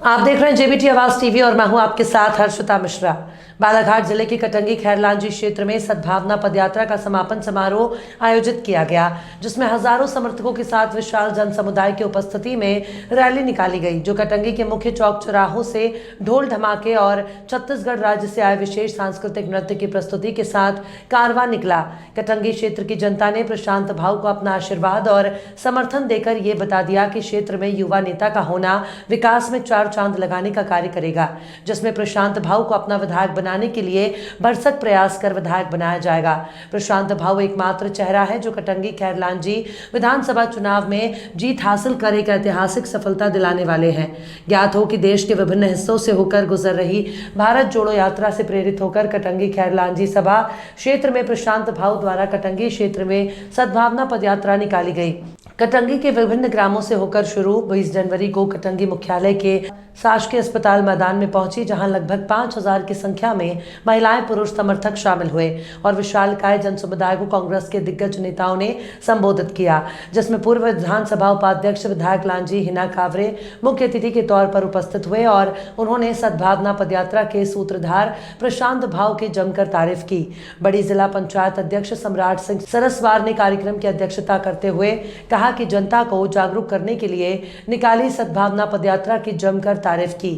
आप देख रहे हैं जेबीटी आवाज टीवी और मैं हूं आपके साथ हर्षिता मिश्रा। बालाघाट जिले के कटंगी खैरलांजी क्षेत्र में सद्भावना पदयात्रा का समापन समारोह आयोजित किया गया, जिसमें हजारों समर्थकों के साथ विशाल जन समुदाय की उपस्थिति में रैली निकाली गई, जो कटंगी के मुख्य चौक चौराहों से ढोल धमाके और छत्तीसगढ़ राज्य से आए विशेष सांस्कृतिक नृत्य की प्रस्तुति के साथ कारवां निकला। कटंगी क्षेत्र की जनता ने प्रशांत भाऊ को अपना आशीर्वाद और समर्थन देकर ये बता दिया कि क्षेत्र में युवा नेता का होना विकास में चार चांद लगाने का कार्य करेगा, जिसमें प्रशांत भाऊ को अपना विधायक बनाने के लिए भरसक प्रयास कर विधायक बनाया जाएगा। प्रशांत भाऊ एकमात्र चेहरा है जो कटंगी खैरलांजी विधानसभा चुनाव में जीत हासिल कर एक ऐतिहासिक सफलता दिलाने वाले हैं। ज्ञात हो कि देश के विभिन्न हिस्सों से होकर गुजर रही भारत जोड़ो यात्रा से प्रेरित होकर कटंगी खैरलांजी सभा क्षेत्र में प्रशांत भाऊ द्वारा कटंगी क्षेत्र में सद्भावना पदयात्रा निकाली गई। कटंगी के विभिन्न ग्रामों से होकर शुरू 20 जनवरी को कटंगी मुख्यालय के शासकीय अस्पताल मैदान में पहुंची, जहां लगभग 5000 की संख्या में महिलाएं पुरुष समर्थक शामिल हुए और विशालकाय जन समुदाय को कांग्रेस के दिग्गज नेताओं ने संबोधित किया, जिसमें पूर्व विधानसभा उपाध्यक्ष विधायक लांजी हिना कावरे मुख्य अतिथि के तौर पर उपस्थित हुए और उन्होंने सद्भावना पदयात्रा के सूत्रधार प्रशांत भाऊ की जमकर तारीफ की। बड़ी जिला पंचायत अध्यक्ष सम्राट सिंह सरस्वार ने कार्यक्रम की अध्यक्षता करते हुए कहा कि जनता को जागरूक करने के लिए निकाली सद्भावना पदयात्रा की जमकर तारीफ की।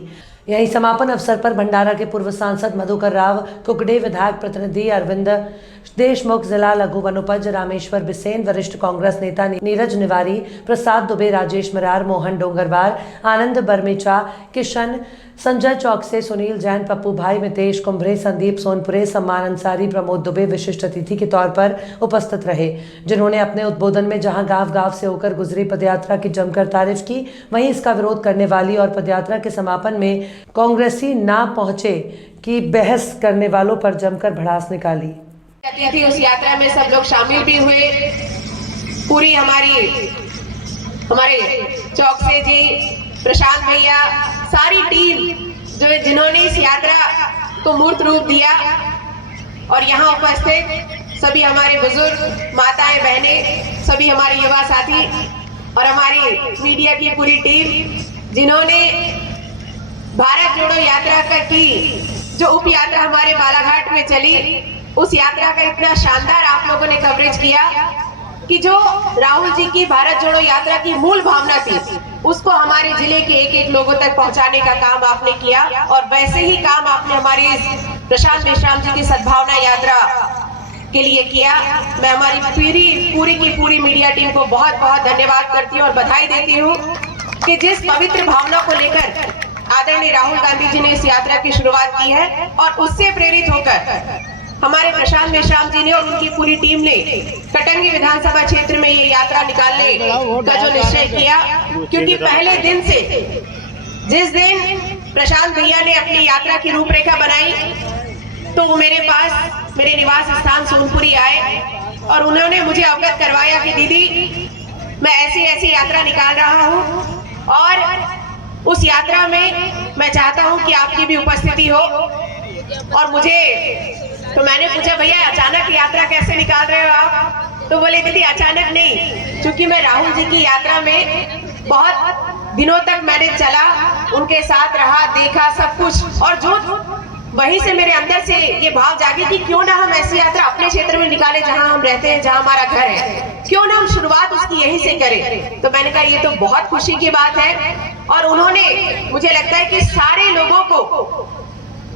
यही समापन अवसर पर भंडारा के पूर्व सांसद मधुकर राव कुकड़े, विधायक प्रतिनिधि अरविंद देशमुख, जिला लघु वनोपज रामेश्वर बिसेन, वरिष्ठ कांग्रेस नेता नीरज निवारी, प्रसाद दुबे, राजेश मरार, मोहन डोंगरवार, आनंद बरमेचा, किशन, संजय चौकसे, सुनील जैन, पप्पू भाई, मितेश कुंभरे, संदीप सोनपुरे, सम्मान अंसारी, प्रमोद दुबे विशिष्ट अतिथि के तौर पर उपस्थित रहे, जिन्होंने अपने उद्बोधन में जहां गांव-गांव से होकर गुजरी पदयात्रा की जमकर तारीफ की, वहीं इसका विरोध करने वाली और पदयात्रा के समापन में कांग्रेसी ना पहुंचे की बहस करने वालों पर जमकर भड़ास निकाली। अतिथि उस यात्रा में सब लोग शामिल भी हुए। पूरी हमारे चौकसे जी, प्रशांत भैया, सारी टीम जिन्होंने इस यात्रा को मूर्त रूप दिया और यहाँ उपस्थित सभी हमारे बुजुर्ग, माताएं, बहनें, सभी हमारे युवा साथी और हमारी मीडिया की पूरी टीम जिन्होंने भारत जोड़ो यात्रा की जो उप यात्रा हमारे बालाघाट में चली, उस यात्रा का इतना शानदार आप लोगों ने कवरेज किया कि जो राहुल जी की भारत जोड़ो यात्रा की मूल भावना थी उसको हमारे जिले के एक एक लोगों तक पहुंचाने का काम आपने किया और वैसे ही काम आपने हमारी प्रशांत मेश्राम जी की सद्भावना यात्रा के लिए किया। मैं हमारी पूरी मीडिया टीम को बहुत बहुत धन्यवाद करती हूँ और बधाई देती हूँ कि जिस पवित्र भावना को लेकर आदरणीय राहुल गांधी जी ने इस यात्रा की शुरुआत की है और उससे प्रेरित होकर हमारे प्रशांत मेश्राम जी ने और उनकी पूरी टीम ने कटंगी विधानसभा क्षेत्र में ये यात्रा निकालने का जो निश्चय किया, क्योंकि पहले दिन से जिस दिन प्रशांत भैया ने अपनी यात्रा की रूपरेखा बनाई तो वो मेरे पास मेरे निवास स्थान सोनपुरी आए और उन्होंने मुझे अवगत करवाया कि दीदी मैं ऐसी यात्रा निकाल रहा हूँ और उस यात्रा में मैं चाहता हूँ कि आपकी भी उपस्थिति हो। और मुझे तो मैंने पूछा भैया अचानक यात्रा कैसे निकाल रहे हो आप? तो बोले दीदी अचानक नहीं, क्योंकि मैं राहुल जी की यात्रा में बहुत दिनों तक मैंने चला, उनके साथ रहा, देखा सब कुछ और जो वहीं से मेरे अंदर से ये भाव जागी कि क्यों ना हम ऐसी यात्रा अपने क्षेत्र में निकाले जहां हम रहते हैं, जहां हमारा घर है, क्यों ना हम शुरुआत उसकी यहीं से करें। तो मैंने कहा ये तो बहुत खुशी की बात है और उन्होंने मुझे लगता है कि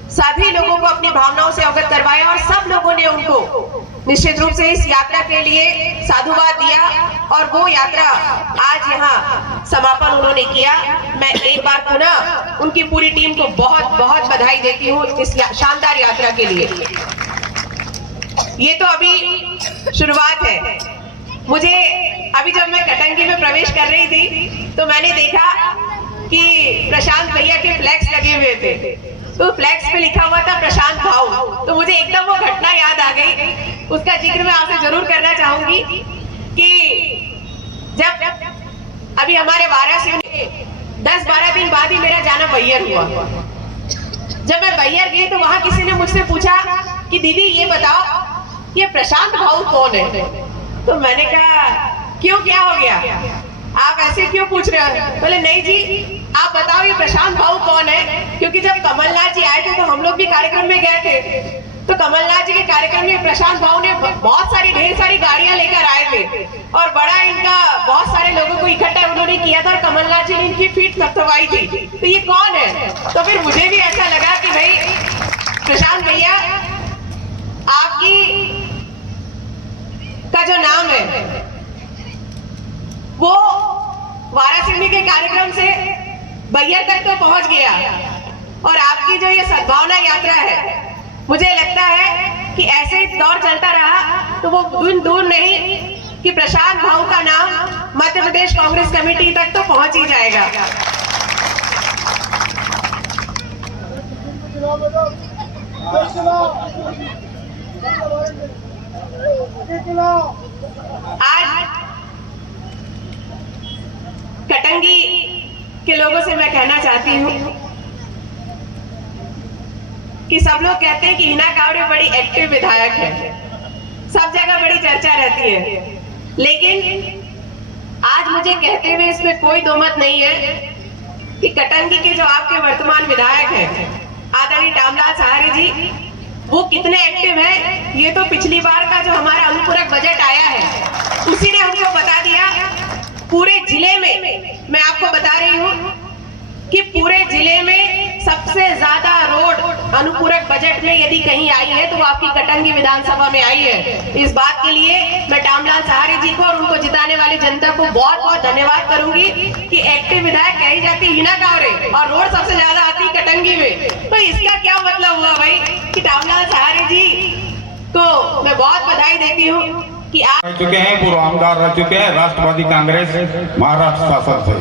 सभी लोगों को अपनी भावनाओं से अवगत करवाया और सब लोगों ने उनको निश्चित रूप से इस यात्रा के लिए साधुवाद दिया और वो यात्रा आज यहाँ समापन उन्होंने किया। मैं एक बार पुनः उनकी पूरी टीम को बहुत बहुत बधाई देती हूँ इस शानदार यात्रा के लिए। ये तो अभी शुरुआत है। मुझे अभी जब मैं कटंगी में प्रवेश कर रही थी तो मैंने देखा कि प्रशांत भैया के फ्लैक्स लगे हुए थे, तो फ्लैक्स पे लिखा हुआ था प्रशांत भाऊ। तो मुझे एकदम वो घटना याद आ गई, उसका जिक्र मैं आपसे जरूर करना चाहूंगी कि जब अभी हमारे वाराणसी में 10-12 दिन बाद ही मेरा जाना बैयर हुआ। जब मैं बैयर गई तो वहां किसी ने मुझसे पूछा कि दीदी ये बताओ ये प्रशांत भाऊ कौन है? तो मैंने कहा क्यों, क्या हो गया, आप ऐसे क्यों पूछ रहे हो? बोले नहीं जी आप बताओ ये प्रशांत भाऊ कौन है? क्योंकि जब कमलनाथ जी आए थे तो हम लोग भी कार्यक्रम में गए थे, तो कमलनाथ जी के कार्यक्रम में प्रशांत भाऊ ने बहुत सारी ढेर सारी गाड़ियां लेकर आए थे और बड़ा इनका बहुत सारे लोगों को इकट्ठा उन्होंने किया था और कमलनाथ जी ने इनकी फीट थपथपाई थी। तो ये कौन है? तो फिर मुझे भी ऐसा लगा कि भाई प्रशांत भैया आपकी का जो नाम है वो वाराणसी के कार्यक्रम से बैया तक तो पहुंच गया और आपकी जो ये सद्भावना यात्रा है, मुझे लगता है कि ऐसे ही दौर चलता रहा तो वो दूर नहीं कि प्रशांत भाऊ का नाम मध्य प्रदेश कांग्रेस कमेटी तक तो पहुंच ही जाएगा। आज कटंगी के लोगों से मैं कहना चाहती हूँ कि सब लोग कहते हैं कि हिना कावड़े बड़ी एक्टिव विधायक है, सब जगह बड़ी चर्चा रहती है, लेकिन आज मुझे कहते हुए इसमें कोई दो मत नहीं है कि कटंगी के जो आपके वर्तमान विधायक हैं आदरणीय टामलाल सहारे जी, वो कितने एक्टिव हैं ये तो पिछली बार का जो हमारा अनुपूरक बजट आया है उसी ने हमको बता दिया। पूरे जिले में मैं आपको बता रही हूँ कि पूरे जिले में सबसे ज्यादा रोड अनुपूरक बजट में यदि कहीं आई है तो वो आपकी कटंगी विधानसभा में आई है। इस बात के लिए मैं टामलाल सहारे जी को और उनको जिताने वाली जनता को बहुत बहुत धन्यवाद करूंगी कि एक्टिव विधायक कही जाती हिना कावड़े और रोड सबसे ज्यादा आती कटंगी में। तो इसका क्या मतलब हुआ भाई कि टामलाल सहारे जी को मैं बहुत बधाई देती हूँ कि आप रह चुके हैं, पूर्व आमदार रह चुके हैं, राष्ट्रवादी कांग्रेस महाराष्ट्र शासक थे।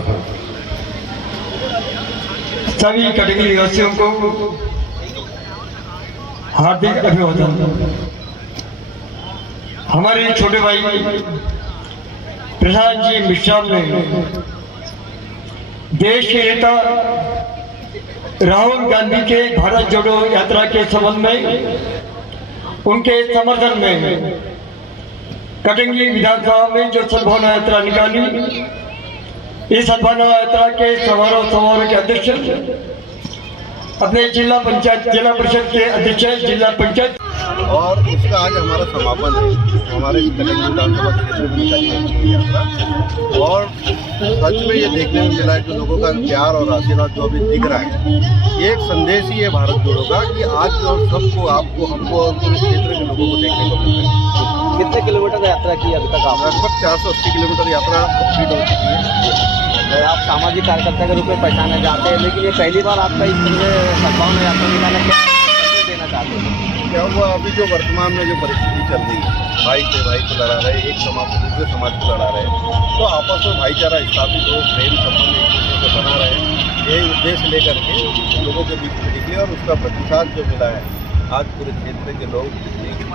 सभी कटंगी निवासियों को हार्दिक अभिवादन। हमारे छोटे भाई प्रशांत जी मिश्रा ने देश के नेता राहुल गांधी के भारत जोड़ो यात्रा के संबंध में उनके समर्थन में कटंगी विधानसभा में जो सद्भावना यात्रा निकाली, इस सद्भावना यात्रा के समारोह के अध्यक्ष अपने जिला परिषद के अध्यक्ष जिला पंचायत और उसका आज हमारा समापन है हमारे कटंगी विधानसभा क्षेत्र में निकाली गई यात्रा। और सच में ये देखने में मिला है कि लोगों का प्यार और आशीर्वाद जो अभी दिख रहा है, एक संदेश ही है भारत जोड़ो का कि आज जो सबको आपको हमको और पूरे क्षेत्र के लोगों को देखने को मिल रहा है। कितने किलोमीटर यात्रा की अभी तक आप? लगभग 480 किलोमीटर यात्रा कंप्लीट हो चुकी है। आप सामाजिक कार्यकर्ता के रूप में पहचाने जाते हैं, लेकिन ये पहली बार आपका इस तरह सद्भावना यात्रा निकालना क्या देना चाहते हैं? क्या हुआ अभी जो वर्तमान में जो परिस्थिति चल रही है, भाई से भाई को लड़ा रहे, एक समाज से दूसरे समाज को लड़ा रहे, तो आपस में भाईचारा स्थापित हो, प्रेम संबंध एक दूसरे से बना रहे, ये उद्देश्य लेकर के लोगों के बीच में निकले और उसका प्रतिसाद जो मिला है, आज पूरे क्षेत्र के लोग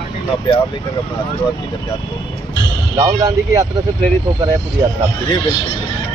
अपना प्यार लेकर अपना आशीर्वाद लेकर जाते हैं। राहुल गांधी की यात्रा से प्रेरित होकर है पूरी यात्रा? ये बिल्कुल